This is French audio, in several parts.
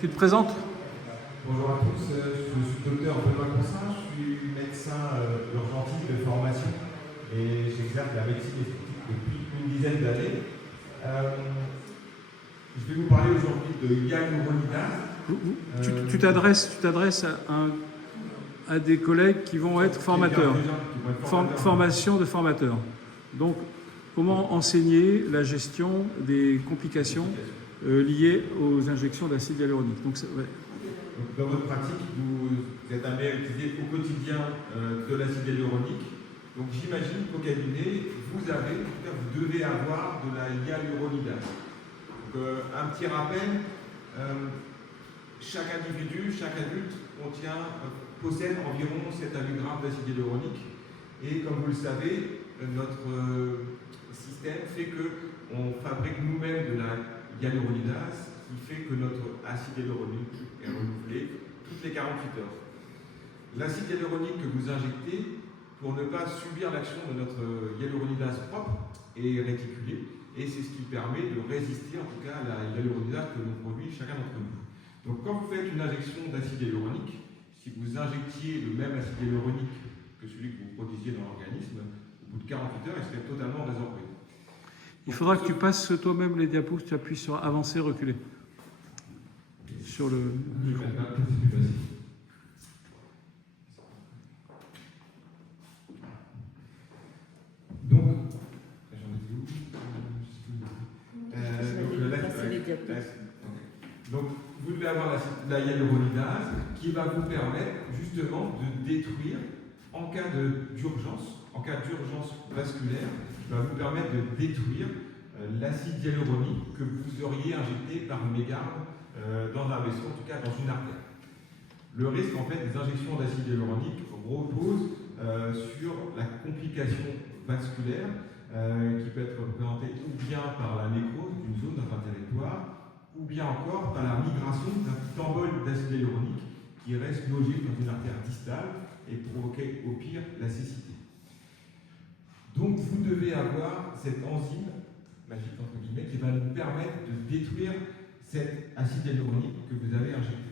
Tu te présentes? Bonjour à tous, je suis docteur Benoît Consin, je suis médecin urgentiste de formation et j'exerce la médecine esthétique depuis une dizaine d'années. Je vais vous parler aujourd'hui de hyaluronidase. Tu t'adresses à des collègues qui vont être formateurs, formation de formateurs. Donc, comment enseigner la gestion des complications liées aux injections d'acide hyaluronique. Donc, Donc, dans votre pratique, vous êtes amené à utiliser au quotidien de l'acide hyaluronique. Donc j'imagine qu'au cabinet, vous devez avoir de la hyaluronidase. Donc, un petit rappel, chaque individu, chaque adulte possède environ 7 à 8 grammes d'acide hyaluronique. Et comme vous le savez, notre système fait qu'on fabrique nous-mêmes de la hyaluronidase, qui fait que notre acide hyaluronique est renouvelé toutes les 48 heures. L'acide hyaluronique que vous injectez, pour ne pas subir l'action de notre hyaluronidase propre, est réticulé, et c'est ce qui permet de résister en tout cas à la hyaluronidase que nous produit chacun d'entre nous. Donc quand vous faites une injection d'acide hyaluronique, si vous injectiez le même acide hyaluronique que celui que vous produisiez dans l'organisme, au bout de 48 heures, il serait totalement résorbé. Il faudra que tu passes toi-même les diapos, tu appuies sur avancer, reculer. Sur le. Je vais faire un peu plus facile. Donc, j'en étais où? Donc, vous devez avoir la hyaluronidase qui va vous permettre justement de détruire en cas d'urgence, vasculaire, va vous permettre de détruire l'acide hyaluronique que vous auriez injecté par mégarde dans un vaisseau, en tout cas dans une artère. Le risque en fait des injections d'acide hyaluronique repose sur la complication vasculaire qui peut être représentée ou bien par la nécrose d'une zone dans un territoire, ou bien encore par la migration d'un petit embol d'acide hyaluronique qui reste logé dans une artère distale et provoquer au pire la cécité. Donc vous devez avoir cette enzyme magique entre guillemets qui va nous permettre de détruire cet acide hyaluronique que vous avez injecté.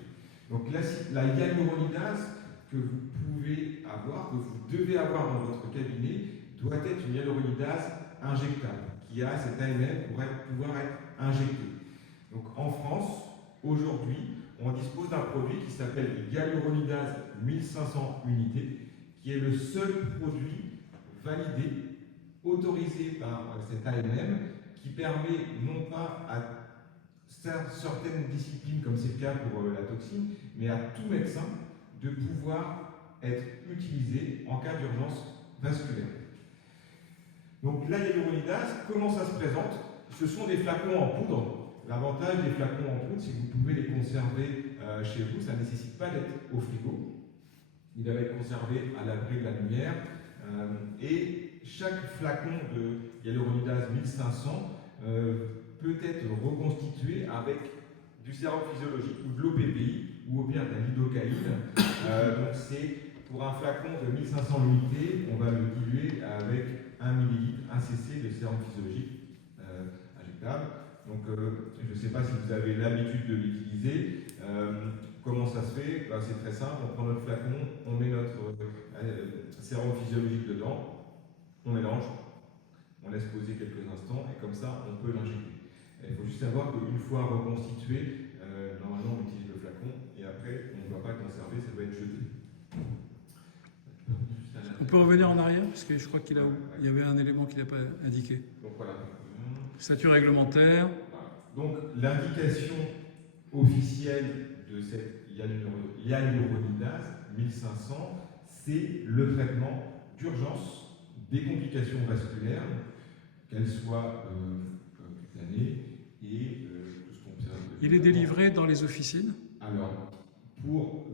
Donc la hyaluronidase que vous pouvez avoir, que vous devez avoir dans votre cabinet, doit être une hyaluronidase injectable, qui a cet AML pour pouvoir être injecté. Donc en France, aujourd'hui, on dispose d'un produit qui s'appelle hyaluronidase 1500 unités, qui est le seul produit validé, autorisé par cet AMM, qui permet non pas à certaines disciplines, comme c'est le cas pour la toxine, mais à tout médecin de pouvoir être utilisé en cas d'urgence vasculaire. Donc la hyaluronidase, comment ça se présente? Ce sont des flacons en poudre. L'avantage des flacons en poudre, c'est que vous pouvez les conserver chez vous, ça ne nécessite pas d'être au frigo. Ils doivent être conservés à l'abri de la lumière. Et chaque flacon de hyaluronidase 1500 peut être reconstitué avec du sérum physiologique ou de l'OPPI ou bien de la lidocaïne. Donc c'est pour un flacon de 1500 unités, on va le diluer avec 1 ml, 1 cc de sérum physiologique injectable. Donc je ne sais pas si vous avez l'habitude de l'utiliser. Comment ça se fait? C'est très simple, on prend notre flacon, on met notre sérum physiologique dedans, on mélange, on laisse poser quelques instants et comme ça on peut l'injecter. Il faut juste savoir qu'une fois reconstitué, normalement on utilise le flacon et après on ne doit pas le conserver, ça doit être jeté. On peut revenir en arrière, parce que je crois qu'il y avait un élément qu'il n'a pas indiqué. Donc voilà. Statut réglementaire. Donc l'indication officielle de cette hyaluronidase 1500, c'est le traitement d'urgence des complications vasculaires, qu'elles soient cutanées et tout ce qu'on observe. Il est délivré dans les officines? Alors, pour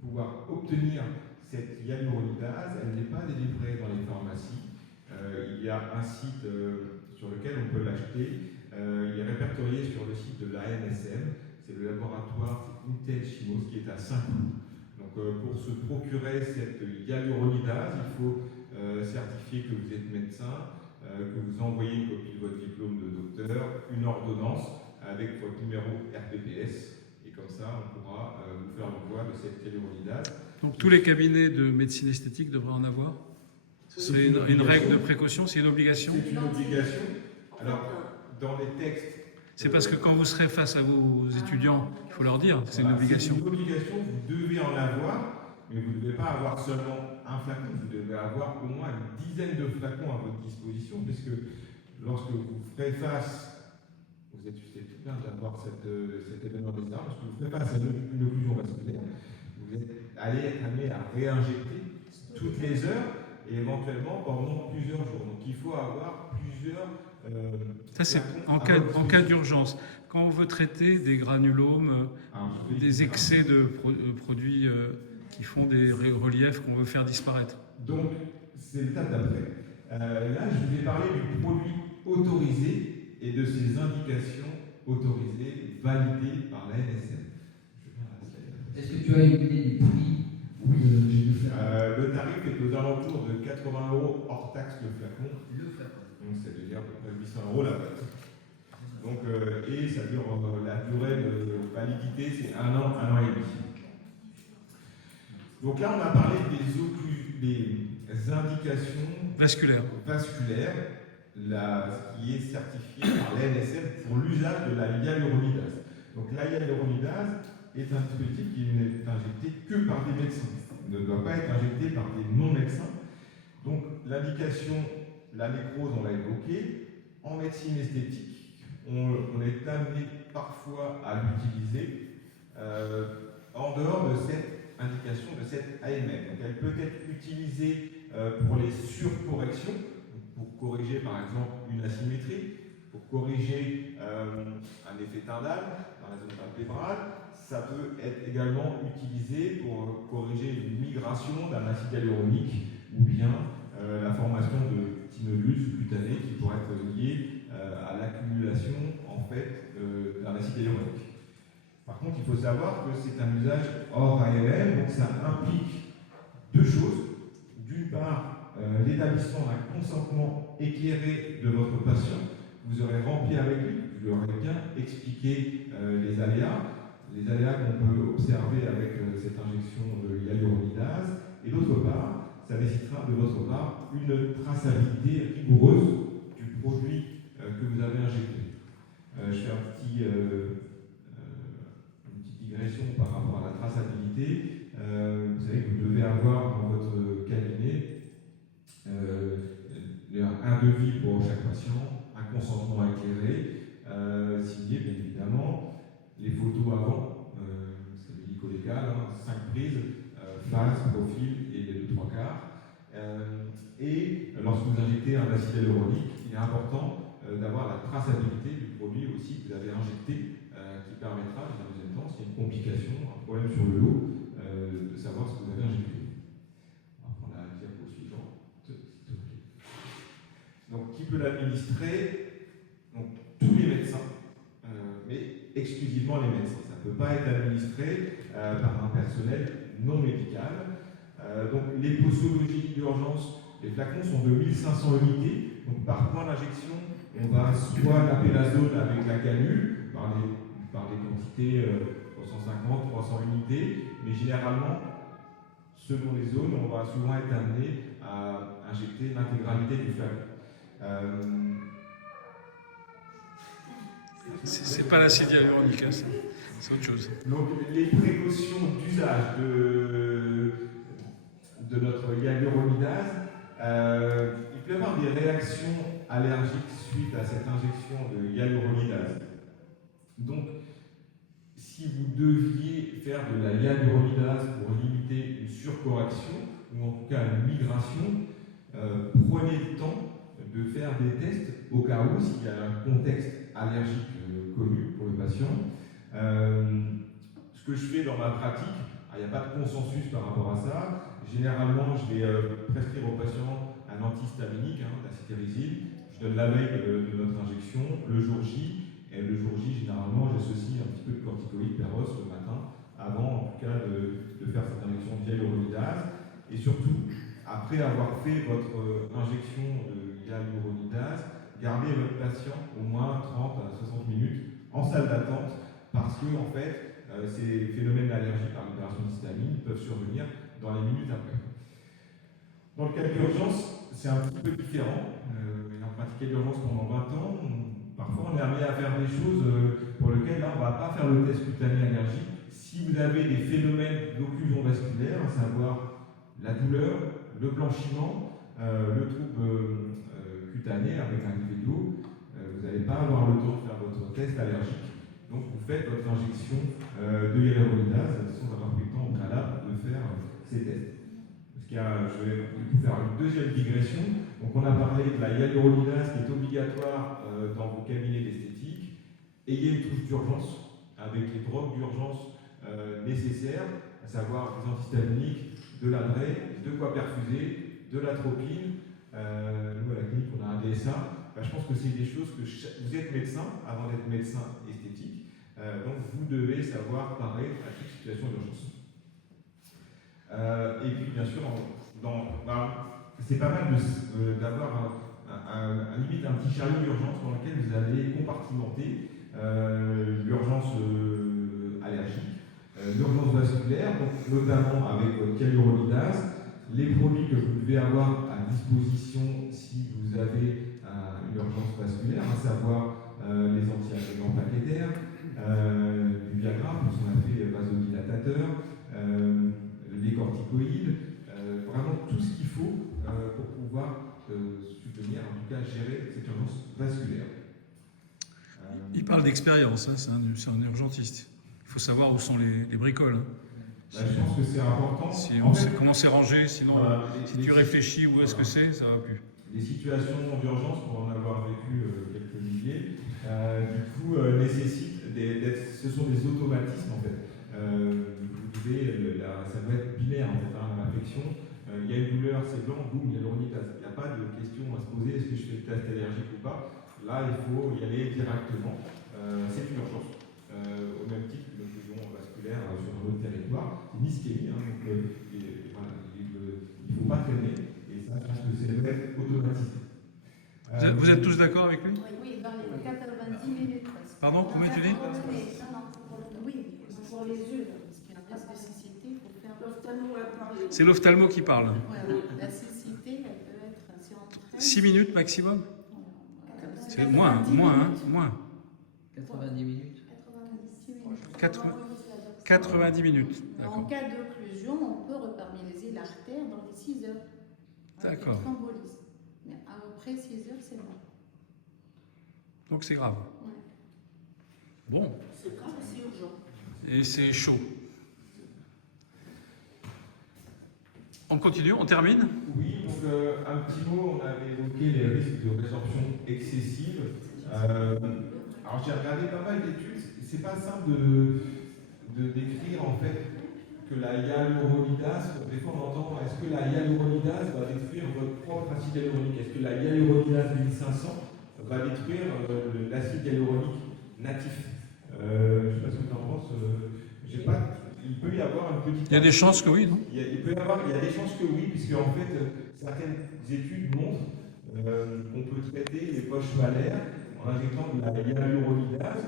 pouvoir obtenir cette hyaluronidase, elle n'est pas délivrée dans les pharmacies. Il y a un site sur lequel on peut l'acheter. Il est répertorié sur le site de l'ANSM. C'est le laboratoire Intel Chimos qui est à Saint-Cloud. Donc pour se procurer cette hyaluronidase, il faut certifier que vous êtes médecin, que vous envoyez une copie de votre diplôme de docteur, une ordonnance avec votre numéro RPPS. Et comme cette hyaluronidase. Donc tous les cabinets de médecine esthétique devraient en avoir? C'est une règle de précaution, c'est une obligation? C'est une obligation. Alors, dans les textes... C'est parce que quand vous serez face à vos étudiants, il faut leur dire, c'est une obligation. C'est une obligation, vous devez en avoir, mais vous ne devez pas avoir seulement un flacon, vous devez avoir au moins une dizaine de flacons à votre disposition, puisque lorsque vous ferez face, vous êtes susceptible d'avoir cet événement des armes, lorsque vous ferez face à une occlusion vasculaire, vous allez être amené à réinjecter toutes les heures et éventuellement pendant plusieurs jours. Donc il faut avoir plusieurs... Ça, c'est en cas d'urgence. Quand on veut traiter des granulomes, des excès de produits qui font des reliefs qu'on veut faire disparaître. Donc, c'est l'étape d'après. Là, je vous ai parlé du produit autorisé et de ses indications autorisées, validées par la NSM. Est-ce que tu as une idée du prix? Oui, le tarif est aux alentours de 80 € hors taxe le flacon. Le flacon. Donc, c'est-à-dire à peu près 800 € la boîte. Donc, et ça dure, la durée de validité, c'est 1 an, 1 an et demi. Donc là, on a parlé des indications vasculaires, ce qui est certifié par l'ANSM pour l'usage de la hyaluronidase. Donc la hyaluronidase est un dispositif qui n'est injecté que par des médecins. Il ne doit pas être injecté par des non-médecins. Donc l'indication, la nécrose, on l'a évoqué. En médecine esthétique, on est amené parfois à l'utiliser en dehors de cette indication, de cette AMM. Donc elle peut être utilisée pour les surcorrections, pour corriger par exemple une asymétrie, pour corriger un effet tendal dans la zone palpébrale. Ça peut être également utilisé pour corriger une migration d'un acide hyaluronique ou bien la formation de petits nodules cutanés qui pourraient être liés à l'accumulation en fait d'un acide hyaluronique. Par contre, il faut savoir que c'est un usage hors AMM, donc ça implique deux choses. D'une part, l'établissement d'un consentement éclairé de votre patient. Vous aurez rempli avec lui, vous lui aurez bien expliqué les aléas qu'on peut observer avec cette injection de hyaluronidase. Et d'autre part, ça nécessitera de votre part une traçabilité rigoureuse du produit que vous avez injecté. Je fais une petite digression par rapport à la traçabilité. Vous savez que vous devez avoir dans votre cabinet un devis pour chaque patient, un consentement éclairé, signé bien évidemment, les photos avant, c'est médico-légal, 5 prises, face, profil et les 2/3 quarts. Et lorsque vous injectez un acide hyaluronique, il est important d'avoir la traçabilité du produit aussi que vous avez injecté, qui permettra, dans un deuxième temps, s'il y a une complication, un problème sur le lot, de savoir ce que vous avez injecté. On va prendre la diapo suivante. Donc, qui peut l'administrer? Donc, tous les médecins, mais exclusivement les médecins. Ça ne peut pas être administré par un personnel non médical. Donc, les posologies d'urgence, les flacons sont de 1500 unités. Donc, par point d'injection, on va soit taper la zone avec la canule, par des quantités 350, 300 unités, mais généralement, selon les zones, on va souvent être amené à injecter l'intégralité du flacon. C'est pas l'acide hyaluronique, hein, c'est autre chose. Donc les précautions d'usage de notre hyaluronidase, il peut y avoir des réactions allergiques suite à cette injection de hyaluronidase. Donc, si vous deviez faire de la hyaluronidase pour limiter une surcorrection, ou en tout cas une migration, prenez le temps de faire des tests au cas où, s'il y a un contexte allergique connu pour le patient. Ce que je fais dans ma pratique, il n'y a pas de consensus par rapport à ça. Généralement, je vais prescrire au patient un antihistaminique, la cétérizine. Je donne la veille de notre injection, le jour J. Et le jour J, généralement, j'associe un petit peu de corticoïde Péros le matin, avant en tout cas de faire cette injection de hyaluronidase. Et surtout, après avoir fait votre injection de hyaluronidase, gardez votre patient au moins 30 à 60 minutes en salle d'attente, parce que en fait, ces phénomènes d'allergie par libération d'histamine peuvent survenir dans les minutes après. Dans le cas d'urgence, c'est un petit peu différent. Ayant pratiqué l'urgence pendant 20 ans, parfois on est amené à faire des choses pour lesquelles là, on ne va pas faire le test cutané allergique. Si vous avez des phénomènes d'occlusion vasculaire, à savoir la douleur, le blanchiment, le trouble cutané avec un niveau d'eau, vous n'allez pas avoir le temps de faire votre test allergique. Donc vous faites votre injection de hyaluronidase sans avoir pris le temps au préalable de faire ces tests. Je vais du coup faire une deuxième digression. Donc on a parlé de la hyaluronidase qui est obligatoire dans vos cabinets d'esthétique. Ayez une trousse d'urgence avec les drogues d'urgence nécessaires, à savoir des antihistaminiques, de l'adré, de quoi perfuser, de l'atropine. Nous à la clinique on a un DSA. Je pense que c'est des choses que vous êtes médecin avant d'être médecin esthétique. Donc vous devez savoir parer à toute situation d'urgence. Et puis bien sûr, c'est pas mal d'avoir limite un petit chariot d'urgence dans lequel vous allez compartimenter l'urgence allergique, l'urgence vasculaire, donc notamment avec votre hyaluronidase, les produits que vous devez avoir à disposition si vous avez une urgence vasculaire, à savoir les anti-agrégants plaquettaires, du Viagra, parce qu'on a fait vasodilatateurs, les corticoïdes, vraiment tout ce qu'il faut pour pouvoir subvenir, en tout cas gérer cette urgence vasculaire. Il parle d'expérience, hein, c'est un urgentiste. Il faut savoir où sont les bricoles. Hein. Je pense que c'est important. Si on sait comment c'est rangé, sinon si tu réfléchis où est-ce que c'est, ça va plus. Les situations d'urgence, pour en avoir vécu quelques milliers, du coup nécessitent ce sont des automatismes en fait. Ça doit être binaire en fait, l'affection. Il y a une douleur, c'est blanc, boum, il y a l'hyaluronidase. Il n'y a pas de question à se poser, est-ce que je fais le test allergique ou pas. Là, il faut y aller directement. C'est une urgence. Au même titre qu'une occlusion vasculaire sur notre territoire. C'est une ischémie, hein, donc il ne faut pas traîner. Et ça, je pense que c'est automatisé. Vous êtes tous d'accord avec lui? Oui, dans les 90 minutes. Pardon, combien tu dis? Oui, pour les yeux, parce qu'il y a une spécificité, il faut faire l'ophtalmo. C'est l'ophtalmo qui parle. Voilà, la cécité, elle peut être, si on traîne... 6 minutes maximum? C'est 90 moins. 90 minutes. 90 minutes. En D'accord. cas d'occlusion, on peut reparalléliser l'artère dans les 6 heures. D'accord. Thrombolyse. Mais après 6 heures, c'est bon. Donc c'est grave. Ouais. Bon. C'est grave, c'est urgent. Et c'est chaud. On continue, on termine? Oui, donc un petit mot, on avait évoqué les risques de résorption excessive. Alors j'ai regardé pas mal d'études, c'est pas simple de décrire en fait que la hyaluronidase, des fois on entend est-ce que la hyaluronidase va détruire votre propre acide hyaluronique? Est-ce que la hyaluronidase 1500 va détruire l'acide hyaluronique natif? Je ne sais pas ce que tu en penses. Il peut y avoir une petite... Il y a des chances que oui, non? Il y a des chances que oui, puisque en fait, certaines études montrent qu'on peut traiter les poches malaires en injectant de la hyaluronidase.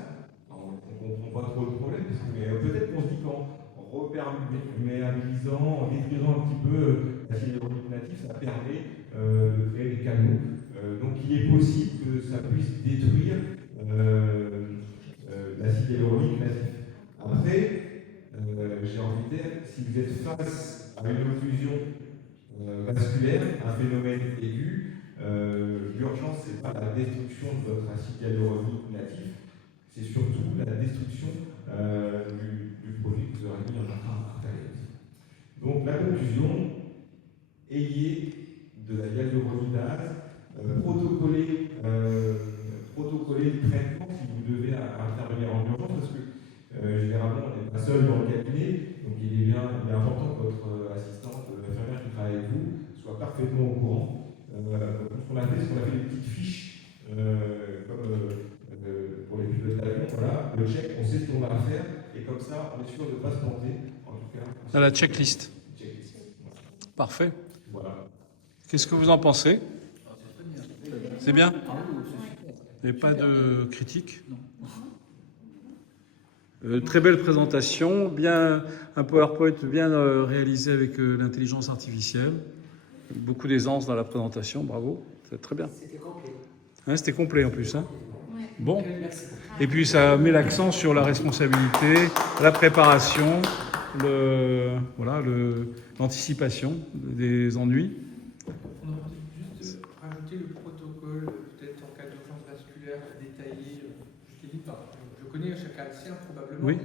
On ne comprend pas trop le problème, mais peut-être qu'on se dit qu'en reperméabilisant, en détruisant un petit peu l'acide hyaluronique natif, ça permet de créer des canaux. Donc il est possible que ça puisse détruire l'acide hyaluronique natif. Après, j'ai envie de dire, si vous êtes face à une occlusion vasculaire, un phénomène aigu, l'urgence, ce n'est pas la destruction de votre acide hyaluronique natif, c'est surtout la destruction du produit que vous aurez mis en artérielle. Donc la conclusion, ayez de la hyaluronidase, protocoler le traitement si vous devez intervenir en urgence, parce que généralement, on n'est pas seul dans le cabinet, donc il est important que votre assistante, l'infirmière qui travaille avec vous, soit parfaitement au courant. Ce qu'on a fait, c'est qu'on a fait des petites fiches, comme pour les pilotes d'avion, voilà, le check, on sait ce qu'on va faire, et comme ça, on est sûr de ne pas se planter. En tout cas, À la checklist. Parfait. Voilà. Qu'est-ce que vous en pensez? C'est bien? Et pas de critique? Très belle présentation, un PowerPoint bien réalisé avec l'intelligence artificielle. Beaucoup d'aisance dans la présentation, bravo, c'est très bien. C'était complet. Hein, c'était complet en plus. Hein. Ouais. Bon, Merci. et puis ça met l'accent sur la responsabilité, la préparation, l'anticipation des ennuis. On aurait juste rajouter le protocole, peut-être en cas d'urgence vasculaire détaillé. Je t'ai dit pas. Je connais chacun le sien probablement. Oui.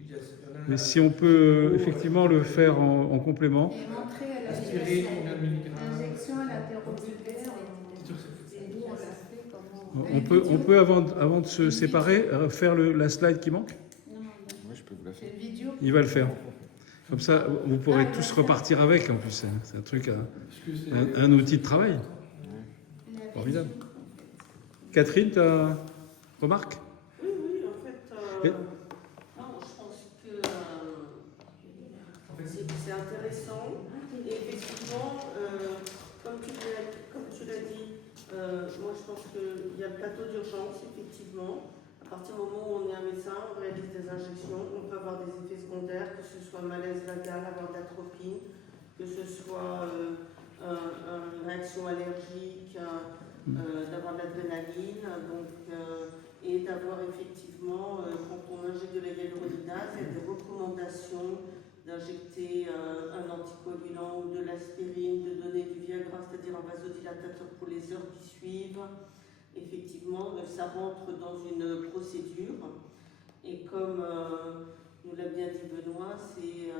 Il y en a Mais si on peut effectivement le faire en complément. Et rentrer à la aspirer combien de milligrammes. injection à l'interrobulaire. C'est sûr que c'est- Et nous, on l'a fait comment On peut avant de se séparer, faire la slide qui manque. Non, non, Moi, je peux vous la c'est une vidéo. Il va le faire. Comme ça, vous pourrez tous repartir avec en plus. C'est un truc, Parce que c'est- un outil de travail. Formidable. Catherine, tu as remarque? Oui, en fait, Et- non, je pense que c'est intéressant. Et effectivement, comme tu l'as dit, moi je pense qu'il y a le plateau d'urgence, effectivement. À partir du moment où on est un médecin, on réalise des injections, on peut avoir des effets secondaires, que ce soit malaise vagal, avoir de l'atropine, que ce soit une réaction allergique, d'avoir de l'adrénaline, et d'avoir effectivement, quand on injecte de la hyaluronidase, il y a des recommandations d'injecter un anticoagulant ou de l'aspirine, de donner du Viagra, c'est-à-dire un vasodilatateur pour les heures qui suivent. Effectivement, ça rentre dans une procédure. Et comme nous l'a bien dit Benoît, c'est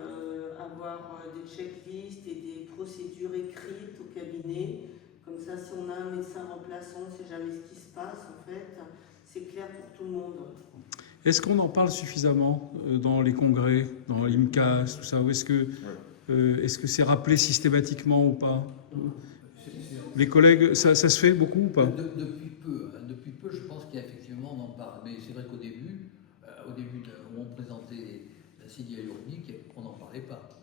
avoir des checklists et des procédures écrites au cabinet. Comme ça, si on a un médecin remplaçant, on ne sait jamais ce qui se passe. En fait, c'est clair pour tout le monde. Est-ce qu'on en parle suffisamment dans les congrès, dans l'IMCAS, tout ça? Ou est-ce que c'est rappelé systématiquement ou pas? Les collègues, ça se fait beaucoup ou pas? Depuis peu, je pense qu'effectivement on en parle. Mais c'est vrai qu'au début, où on présentait l'acide hyaluronique, on n'en parlait pas.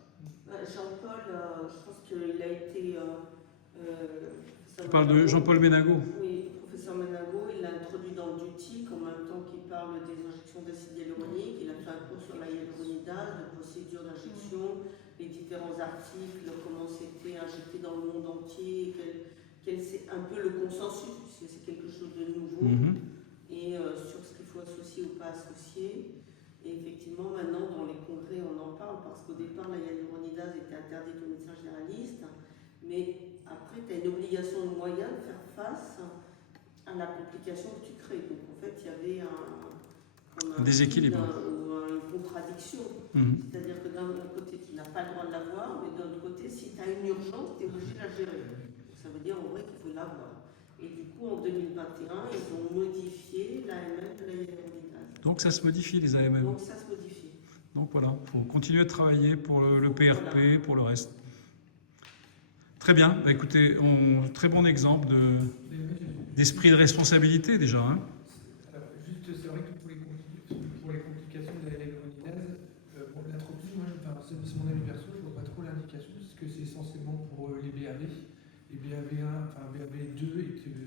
Jean-Paul, je pense qu'il a été... Tu parles de Jean-Paul Ménago? Oui, professeur Ménago, il l'a introduit dans le DUTIC en même temps qu'il parle des injections d'acide hyaluronique. Il a fait un cours sur la hyaluronidase, de procédure d'injection, les différents articles, comment c'était injecté dans le monde entier, quel c'est un peu le consensus, puisque c'est quelque chose de nouveau, et sur ce qu'il faut associer ou pas associer. Et effectivement, maintenant, dans les congrès, on en parle, parce qu'au départ, la hyaluronidase était interdite aux médecins généralistes, mais après, tu as une obligation de moyens de faire face à la complication que tu crées. Donc, en fait, il y avait un déséquilibre. Ou une contradiction. C'est-à-dire que d'un côté, tu n'as pas le droit de l'avoir, mais d'un autre côté, si tu as une urgence, tu es obligé de la gérer. Ça veut dire, en vrai, qu'il faut l'avoir. Et du coup, en 2021, ils ont modifié l'AMM de la hyaluronidase. Donc ça se modifie, les AMM. Donc, ça se modifie. Donc voilà, il faut continuer de travailler pour le PRP, pour le reste. Très bien, bah, écoutez, très bon exemple d'esprit de responsabilité déjà. Hein. Alors, juste, c'est vrai que pour les complications de la hyaluronidase, pour l'atropine, moi, c'est mon avis perso, je ne vois pas trop l'indication, parce que c'est essentiellement pour les BAV, les BAV1, enfin BAV2 et type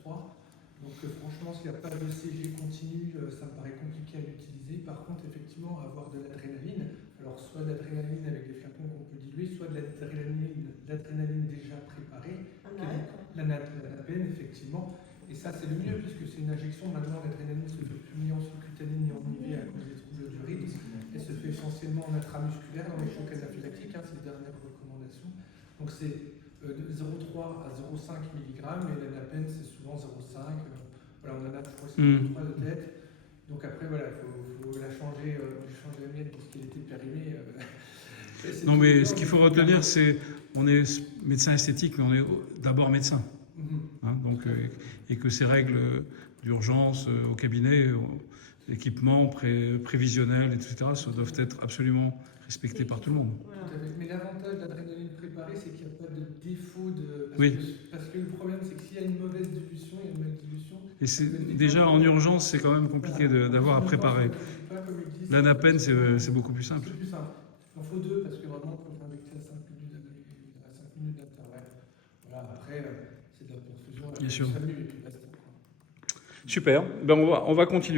3. Donc franchement, s'il n'y a pas de CG continu, ça me paraît compliqué à utiliser. Par contre, effectivement, avoir de l'adrénaline, alors soit de l'adrénaline avec des flacons qu'on peut diluer, soit de l'adrénaline déjà préparée, la NAPN, effectivement. Et ça, c'est le mieux, puisque c'est une injection. Maintenant, l'adrénaline se fait plus ni en sous-cutané ni en IV à cause des troubles du rythme. Elle se fait essentiellement en intramusculaire, dans les chocs anaphylactiques, c'est les dernières recommandations. Donc c'est de 0,3 à 0,5 mg, et la NAPN, c'est souvent 0,5. Voilà, on en a, je crois, c'est 0,3 de tête. Donc après, voilà, il faut la changer, la mienne, parce qu'elle était périmée. Non, mais ce qu'il faut retenir, c'est on est médecin esthétique, mais on est d'abord médecin. Hein, donc, et que ces règles d'urgence au cabinet, équipements prévisionnels, etc., ça doivent être absolument respectés par tout le monde. Voilà. Tout à fait. Mais l'avantage de l'adrénaline préparée, c'est qu'il n'y a pas de défaut de... Oui. Parce que le problème, c'est que s'il y a une mauvaise dilution, il y a une mal dilution. Et déjà en urgence, c'est quand même compliqué d'avoir à préparer. La NAPN, c'est beaucoup plus simple. C'est plus simple. Il en faut deux, parce que vraiment, quand on injecte à 5 minutes d'intervalle. Voilà, après, c'est de la perfusion. Bien sûr. Et puis basta. Super. Ben on va continuer.